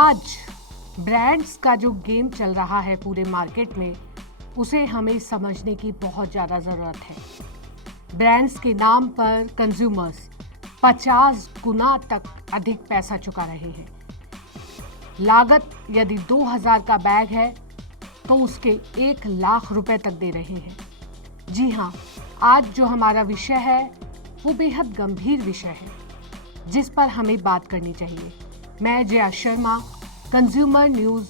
आज ब्रांड्स का जो गेम चल रहा है पूरे मार्केट में, उसे हमें समझने की बहुत ज़्यादा ज़रूरत है। ब्रांड्स के नाम पर कंज्यूमर्स 50 गुना तक अधिक पैसा चुका रहे हैं। लागत यदि 2000 का बैग है तो उसके 1 लाख रुपए तक दे रहे हैं। जी हाँ, आज जो हमारा विषय है वो बेहद गंभीर विषय है जिस पर हमें बात करनी चाहिए। मैं Jaya Sharma consumer news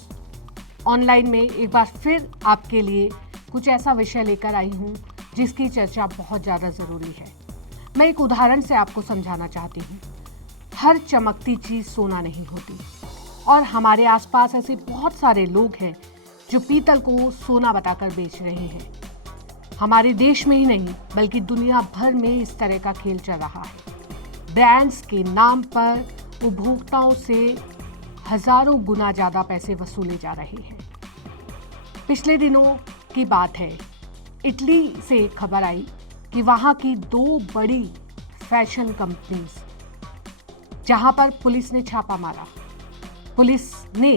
online में एक बार फिर आपके लिए कुछ ऐसा विषय लेकर आई हूँ जिसकी चर्चा बहुत ज़्यादा ज़रूरी है। मैं एक उदाहरण से आपको समझाना चाहती हूँ। हर चमकती चीज़ सोना नहीं होती और हमारे आसपास ऐसे बहुत सारे लोग हैं जो पीतल को सोना बताकर बेच रहे हैं। हमारे देश में ही नहीं बल्कि दुनिया भर में इस तरह का खेल चल रहा है। ब्रांड्स के नाम पर उपभोक्ताओं से हजारों गुना ज़्यादा पैसे वसूले जा रहे हैं। पिछले दिनों की बात है, इटली से एक खबर आई कि वहाँ की 2 बड़ी फैशन कंपनीज, जहाँ पर पुलिस ने छापा मारा। पुलिस ने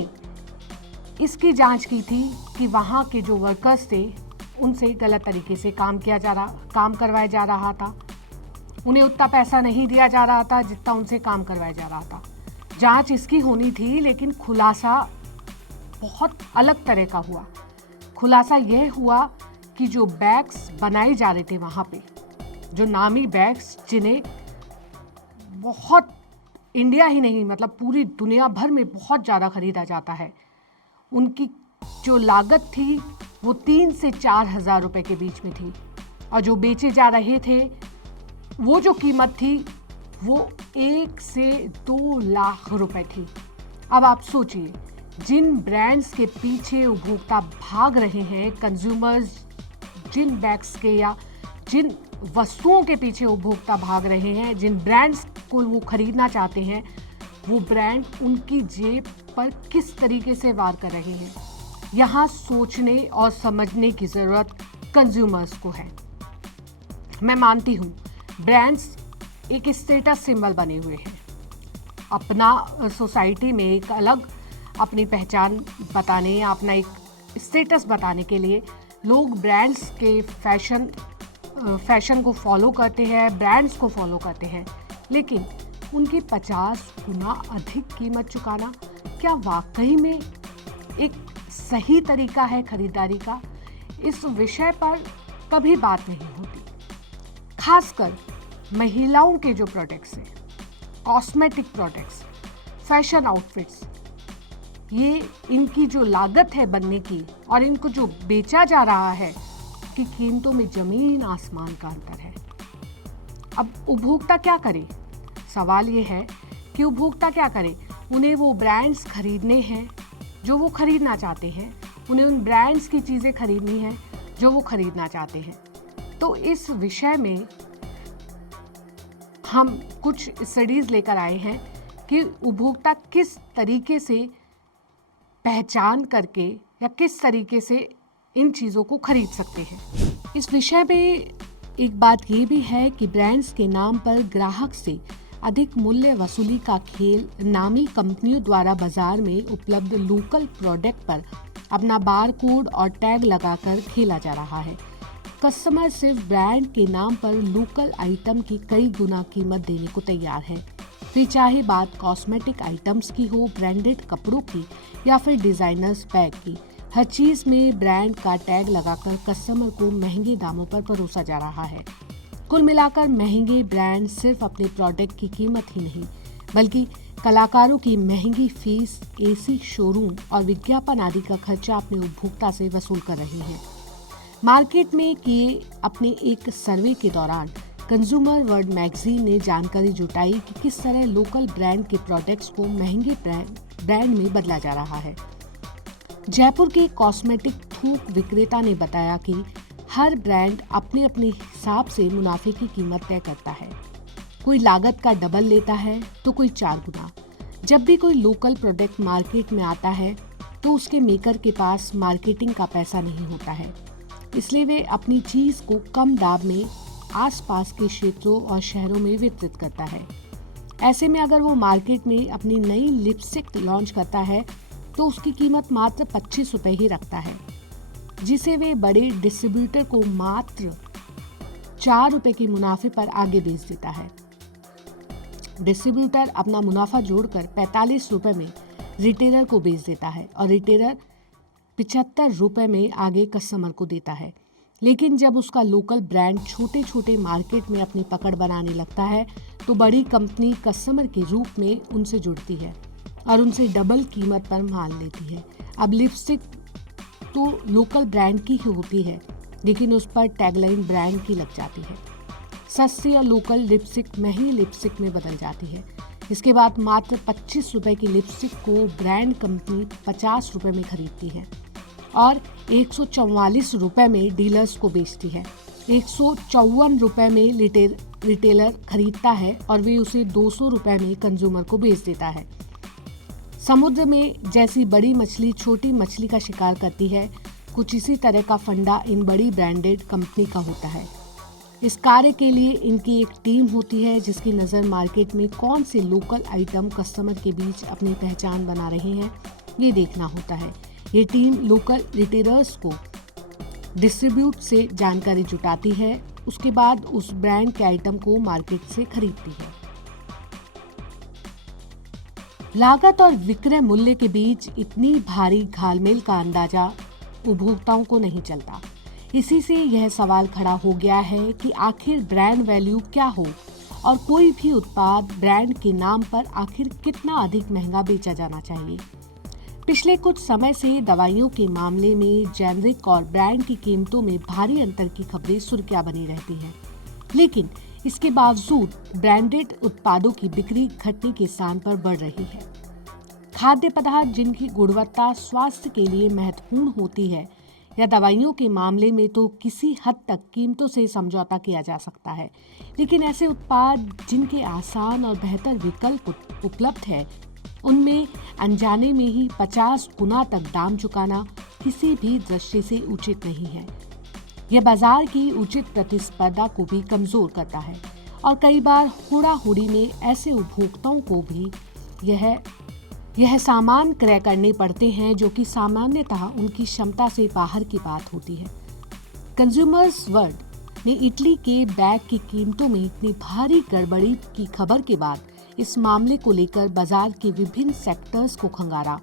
इसकी जांच की थी कि वहाँ के जो वर्कर्स थे उनसे गलत तरीके से काम करवाया जा रहा था। उन्हें उतना पैसा नहीं दिया जा रहा था जितना उनसे काम करवाया जा रहा था। जांच इसकी होनी थी, लेकिन खुलासा बहुत अलग तरह का हुआ। खुलासा यह हुआ कि जो बैग्स बनाए जा रहे थे वहाँ पे, जो नामी बैग्स जिन्हें बहुत इंडिया ही नहीं मतलब पूरी दुनिया भर में बहुत ज़्यादा खरीदा जाता है, उनकी जो लागत थी वो 3 से 4 हज़ार रुपये के बीच में थी और जो बेचे जा रहे थे वो जो कीमत थी वो 1 से 2 लाख रुपए थी। अब आप सोचिए, जिन ब्रांड्स के पीछे उपभोक्ता भाग रहे हैं, कंज्यूमर्स जिन बैग्स के या जिन वस्तुओं के पीछे उपभोक्ता भाग रहे हैं, जिन ब्रांड्स को वो खरीदना चाहते हैं, वो ब्रांड उनकी जेब पर किस तरीके से वार कर रहे हैं। यहाँ सोचने और समझने की ज़रूरत कंज्यूमर्स को है। मैं मानती हूँ ब्रांड्स एक स्टेटस सिंबल बने हुए हैं। अपना सोसाइटी में एक अलग अपनी पहचान बताने या अपना एक स्टेटस बताने के लिए लोग ब्रांड्स के फैशन को फॉलो करते हैं, ब्रांड्स को फॉलो करते हैं, लेकिन उनकी 50 गुना अधिक कीमत चुकाना क्या वाकई में एक सही तरीका है खरीदारी का? इस विषय पर कभी बात नहीं होती। खासकर महिलाओं के जो प्रोडक्ट्स हैं, कॉस्मेटिक प्रोडक्ट्स, फैशन आउटफिट्स, ये इनकी जो लागत है बनने की और इनको जो बेचा जा रहा है, की कीमतों में जमीन आसमान का अंतर है। अब उपभोक्ता क्या करे? सवाल ये है कि उपभोक्ता क्या करे? उन्हें वो ब्रांड्स खरीदने हैं जो वो खरीदना चाहते हैं, उन्हें उन ब्रांड्स की चीज़ें खरीदनी है जो वो खरीदना चाहते हैं। तो इस विषय में हम कुछ स्टडीज़ लेकर आए हैं कि उपभोक्ता किस तरीके से पहचान करके या किस तरीके से इन चीज़ों को खरीद सकते हैं। इस विषय में एक बात ये भी है कि ब्रांड्स के नाम पर ग्राहक से अधिक मूल्य वसूली का खेल नामी कंपनियों द्वारा बाजार में उपलब्ध लोकल प्रोडक्ट पर अपना बार कोड और टैग लगाकर खेला जा रहा है। कस्टमर सिर्फ ब्रांड के नाम पर लोकल आइटम की कई गुना कीमत देने को तैयार है। फिर चाहे बात कॉस्मेटिक आइटम्स की हो, ब्रांडेड कपड़ों की या फिर डिजाइनर्स बैग की, हर चीज में ब्रांड का टैग लगाकर कस्टमर को महंगे दामों पर परोसा जा रहा है। कुल मिलाकर महंगे ब्रांड सिर्फ अपने प्रोडक्ट की कीमत ही नहीं बल्कि कलाकारों की महंगी फीस, एसी शोरूम और विज्ञापन आदि का खर्चा अपने उपभोक्ता से वसूल कर रही है। मार्केट में किए अपने एक सर्वे के दौरान कंज्यूमर वर्ल्ड मैगजीन ने जानकारी जुटाई कि किस तरह लोकल ब्रांड के प्रोडक्ट्स को महंगे ब्रांड में बदला जा रहा है। जयपुर के कॉस्मेटिक थोक विक्रेता ने बताया कि हर ब्रांड अपने अपने हिसाब से मुनाफे की कीमत तय करता है। कोई लागत का डबल लेता है तो कोई 4 गुना। जब भी कोई लोकल प्रोडक्ट मार्केट में आता है तो उसके मेकर के पास मार्केटिंग का पैसा नहीं होता है, इसलिए वे अपनी चीज को कम दाम में आसपास के क्षेत्रों और शहरों में वितरित करता है। ऐसे में अगर वो मार्केट में अपनी नई लिपस्टिक लॉन्च करता है तो उसकी कीमत मात्र 25 रुपए ही रखता है, जिसे वे बड़े डिस्ट्रीब्यूटर को मात्र 4 रुपए के मुनाफे पर आगे बेच देता है। डिस्ट्रीब्यूटर अपना मुनाफा जोड़कर 45 रुपए में रिटेलर को बेच देता है और रिटेलर 75 रुपए में आगे कस्टमर को देता है। लेकिन जब उसका लोकल ब्रांड छोटे छोटे मार्केट में अपनी पकड़ बनाने लगता है तो बड़ी कंपनी कस्टमर के रूप में उनसे जुड़ती है और उनसे डबल कीमत पर माल लेती है। अब लिपस्टिक तो लोकल ब्रांड की ही होती है, लेकिन उस पर टैगलाइन ब्रांड की लग जाती है। सस्ती और लोकल लिपस्टिक महंगी लिपस्टिक में बदल जाती है। इसके बाद मात्र 25 रुपए की लिपस्टिक को ब्रांड कंपनी 50 रुपए में खरीदती है और 144 रुपए में डीलर्स को बेचती है। 154 रुपए में रिटेलर खरीदता है और वे उसे 200 रुपए में कंज्यूमर को बेच देता है। समुद्र में जैसी बड़ी मछली छोटी मछली का शिकार करती है, कुछ इसी तरह का फंडा इन बड़ी ब्रांडेड कंपनी का होता है। इस कार्य के लिए इनकी एक टीम होती है जिसकी नज़र मार्केट में कौन से लोकल आइटम कस्टमर के बीच अपनी पहचान बना रहे हैं, ये देखना होता है। ये टीम लोकल रिटेलर्स को डिस्ट्रीब्यूट से जानकारी जुटाती है, उसके बाद उस ब्रांड के आइटम को मार्केट से खरीदती है। लागत और विक्रय मूल्य के बीच इतनी भारी घालमेल का अंदाजा उपभोक्ताओं को नहीं चलता। इसी से यह सवाल खड़ा हो गया है कि आखिर ब्रांड वैल्यू क्या हो और कोई भी उत्पाद ब्रांड के नाम पर आखिर कितना अधिक महंगा बेचा जाना चाहिए। पिछले कुछ समय से दवाइयों के मामले में जेनरिक और ब्रांड की कीमतों में भारी अंतर की खबरें सुर्खियां बनी रहती हैं, लेकिन इसके बावजूद ब्रांडेड उत्पादों की बिक्री घटने के स्थान पर बढ़ रही है। खाद्य पदार्थ जिनकी गुणवत्ता स्वास्थ्य के लिए महत्वपूर्ण होती है या दवाइयों के मामले में तो किसी हद तक कीमतों से समझौता किया जा सकता है, लेकिन ऐसे उत्पाद जिनके आसान और बेहतर विकल्प उपलब्ध है उनमें अनजाने में ही 50 गुना तक दाम चुकाना किसी भी दृष्टि से उचित नहीं है। यह बाजार की उचित प्रतिस्पर्धा को भी कमजोर करता है और कई बार होड़ा-होड़ी में ऐसे उपभोक्ताओं को भी यह सामान क्रय करने पड़ते हैं जो कि सामान्यतः उनकी क्षमता से बाहर की बात होती है। कंज्यूमर्स वर्ल्ड ने इटली के बैग की कीमतों में इतनी भारी गड़बड़ी की खबर के बाद इस मामले को लेकर बाजार के विभिन्न सेक्टर्स को खंगारा,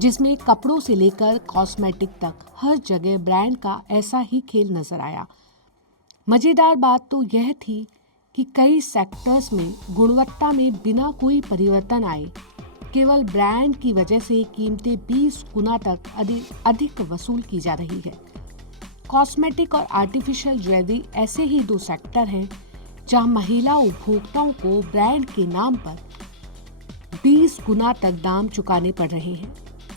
जिसमें कपड़ों से लेकर कॉस्मेटिक तक हर जगह ब्रांड का ऐसा ही खेल नजर आया। मजेदार बात तो यह थी कि कई सेक्टर्स में गुणवत्ता में बिना कोई परिवर्तन आए केवल ब्रांड की वजह से कीमतें 20 गुना तक अधिक वसूल की जा रही है। कॉस्मेटिक और आर्टिफिशियल ज्वेलरी ऐसे ही दो सेक्टर हैं जहां महिला उपभोक्ताओं को ब्रांड के नाम पर 20 गुना तक दाम चुकाने पड़ रहे हैं,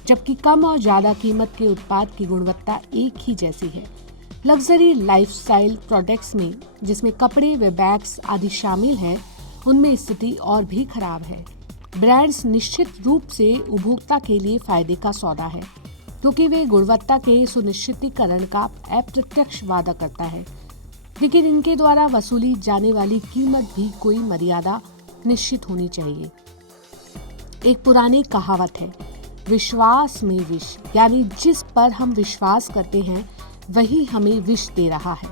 जबकि कम और ज्यादा कीमत के उत्पाद की गुणवत्ता एक ही जैसी है। लग्जरी लाइफस्टाइल प्रोडक्ट्स में, जिसमें कपड़े व बैग्स आदि शामिल हैं, उनमें स्थिति और भी खराब है। ब्रांड्स निश्चित रूप से उपभोक्ता के लिए फायदे का सौदा है, क्योंकि वे गुणवत्ता के सुनिश्चितीकरण का अप्रत्यक्ष वादा करता है, लेकिन इनके द्वारा वसूली जाने वाली कीमत भी कोई मर्यादा निश्चित होनी चाहिए। एक पुरानी कहावत है, विश्वास में विष, यानी जिस पर हम विश्वास करते हैं वही हमें विष दे रहा है।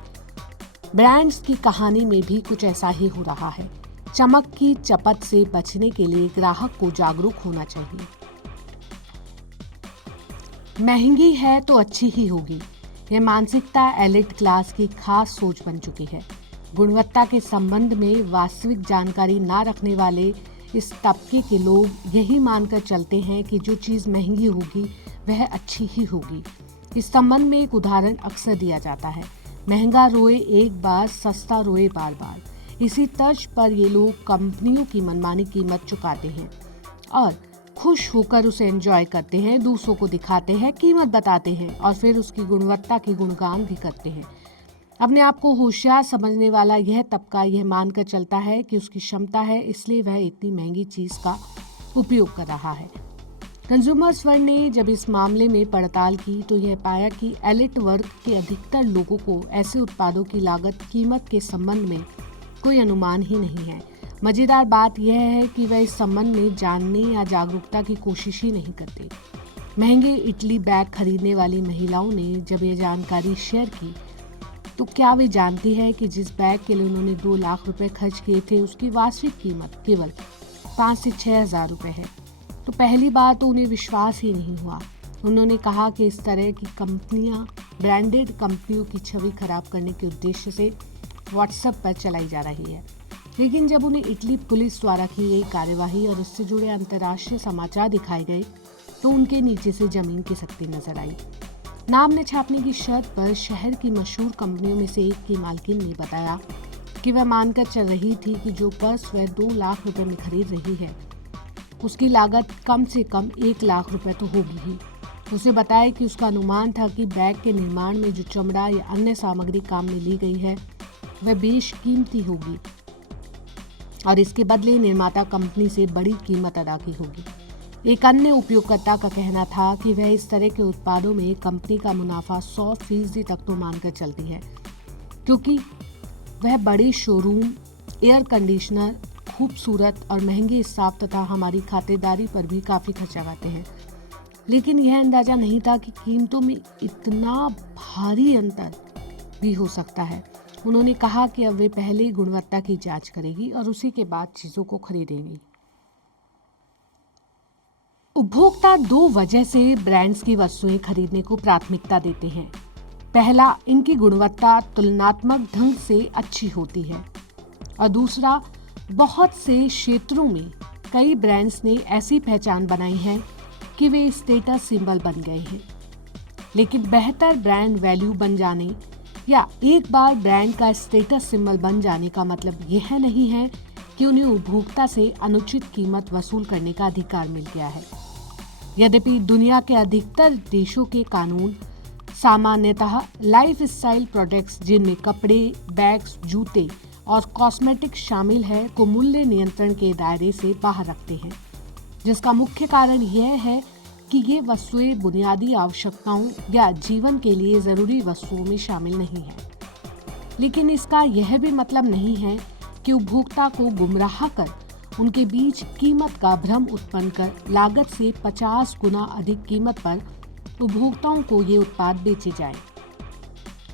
ब्रांड्स की कहानी में भी कुछ ऐसा ही हो रहा है। चमक की चपत से बचने के लिए ग्राहक को जागरूक होना चाहिए। महंगी है तो अच्छी ही होगी, यह मानसिकता एलिट क्लास की खास सोच बन चुकी है। गुणवत्ता के संबंध में वास्तविक जानकारी ना रखने वाले इस तबके के लोग यही मानकर चलते हैं कि जो चीज़ महंगी होगी वह अच्छी ही होगी। इस संबंध में एक उदाहरण अक्सर दिया जाता है, महंगा रोए एक बार, सस्ता रोए बार बार। इसी तर्ज पर ये लोग कंपनियों की मनमानी कीमत चुकाते हैं और खुश होकर उसे एंजॉय करते हैं, दूसरों को दिखाते हैं, कीमत बताते हैं और फिर उसकी गुणवत्ता की गुणगान भी करते हैं। अपने आप को होशियार समझने वाला यह तबका यह मानकर चलता है कि उसकी क्षमता है, इसलिए वह इतनी महंगी चीज का उपयोग कर रहा है। कंज्यूमर्स वर्ल्ड ने जब इस मामले में पड़ताल की तो यह पाया कि एलिट वर्ग के अधिकतर लोगों को ऐसे उत्पादों की लागत कीमत के संबंध में कोई अनुमान ही नहीं है। मजेदार बात यह है कि वह इस संबंध में जानने या जागरूकता की कोशिश ही नहीं करते। महंगे इटली बैग खरीदने वाली महिलाओं ने जब ये जानकारी शेयर की तो क्या वे जानती है कि जिस बैग के लिए उन्होंने 2 लाख रुपए खर्च किए थे उसकी वास्तविक कीमत केवल 5 से 6 हजार रुपए है। तो पहली बार तो उन्हें विश्वास ही नहीं हुआ। उन्होंने कहा कि इस तरह की कंपनियां ब्रांडेड कंपनियों की छवि खराब करने के उद्देश्य से व्हाट्सएप पर चलाई जा रही है। लेकिन जब उन्हें इटली पुलिस द्वारा की गई कार्यवाही और इससे जुड़े अंतर्राष्ट्रीय समाचार दिखाए गए तो उनके नीचे से जमीन खिसकती नजर आई। नाम न छापने की शर्त पर शहर की मशहूर कंपनियों में से एक की मालकिन ने बताया कि वह मानकर चल रही थी कि जो पर्स वह 2 लाख रुपए में खरीद रही है उसकी लागत कम से कम 1 लाख रुपए तो होगी ही। उसे बताया कि उसका अनुमान था कि बैग के निर्माण में जो चमड़ा या अन्य सामग्री काम में ली गई है वह बेशकीमती होगी और इसके बदले निर्माता कंपनी से बड़ी कीमत अदा की होगी। एक अन्य उपयोगकर्ता का कहना था कि वह इस तरह के उत्पादों में कंपनी का मुनाफा 100% तक तो मानकर चलती है, क्योंकि वह बड़े शोरूम, एयर कंडीशनर, खूबसूरत और महंगे स्टाफ तथा हमारी खातिरदारी पर भी काफ़ी खर्चा करते हैं। लेकिन यह अंदाजा नहीं था कि कीमतों में इतना भारी अंतर भी हो सकता है। उन्होंने कहा कि अब वे पहले गुणवत्ता की जांच करेगी और उसी के बाद चीज़ों को खरीदेंगी। उपभोक्ता 2 वजह से ब्रांड्स की वस्तुएं खरीदने को प्राथमिकता देते हैं। पहला, इनकी गुणवत्ता तुलनात्मक ढंग से अच्छी होती है और दूसरा, बहुत से क्षेत्रों में कई ब्रांड्स ने ऐसी पहचान बनाई है कि वे स्टेटस सिंबल बन गए हैं। लेकिन बेहतर ब्रांड वैल्यू बन जाने या एक बार ब्रांड का स्टेटस सिंबल बन जाने का मतलब यह नहीं है कि उन्हें उपभोक्ता से अनुचित कीमत वसूल करने का अधिकार मिल गया है। यद्यपि दुनिया के अधिकतर देशों के कानून सामान्यतः लाइफस्टाइल प्रोडक्ट्स जिनमें कपड़े, बैग्स, जूते और कॉस्मेटिक्स शामिल है को मूल्य नियंत्रण के दायरे से बाहर रखते हैं, जिसका मुख्य कारण यह है कि ये वस्तुएं बुनियादी आवश्यकताओं या जीवन के लिए जरूरी वस्तुओं में शामिल नहीं है। लेकिन इसका यह भी मतलब नहीं है कि उपभोक्ता को गुमराह कर उनके बीच कीमत का भ्रम उत्पन्न कर लागत से 50 गुना अधिक कीमत पर उपभोक्ताओं को ये उत्पाद बेचे जाए।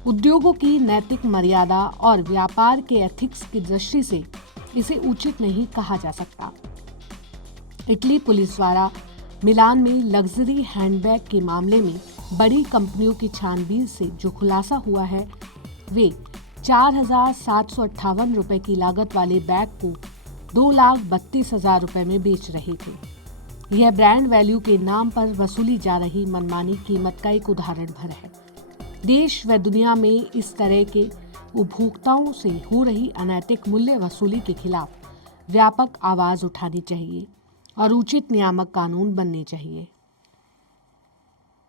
उद्योगों की नैतिक मर्यादा और व्यापार के एथिक्स की दृष्टि से इसे उचित नहीं कहा जा सकता। इटली पुलिस द्वारा मिलान में लग्जरी हैंडबैग के मामले में बड़ी कंपनियों की छानबीन से जो खुलासा हुआ है, वे 4,758 रुपए की लागत वाले बैग को 2,32,000 रुपए में बेच रहे थे। यह ब्रांड वैल्यू के नाम पर वसूली जा रही मनमानी कीमत का एक उदाहरण भर है। देश व दुनिया में इस तरह के उपभोक्ताओं से हो रही अनैतिक मूल्य वसूली के खिलाफ व्यापक आवाज उठानी चाहिए और उचित नियामक कानून बनने चाहिए।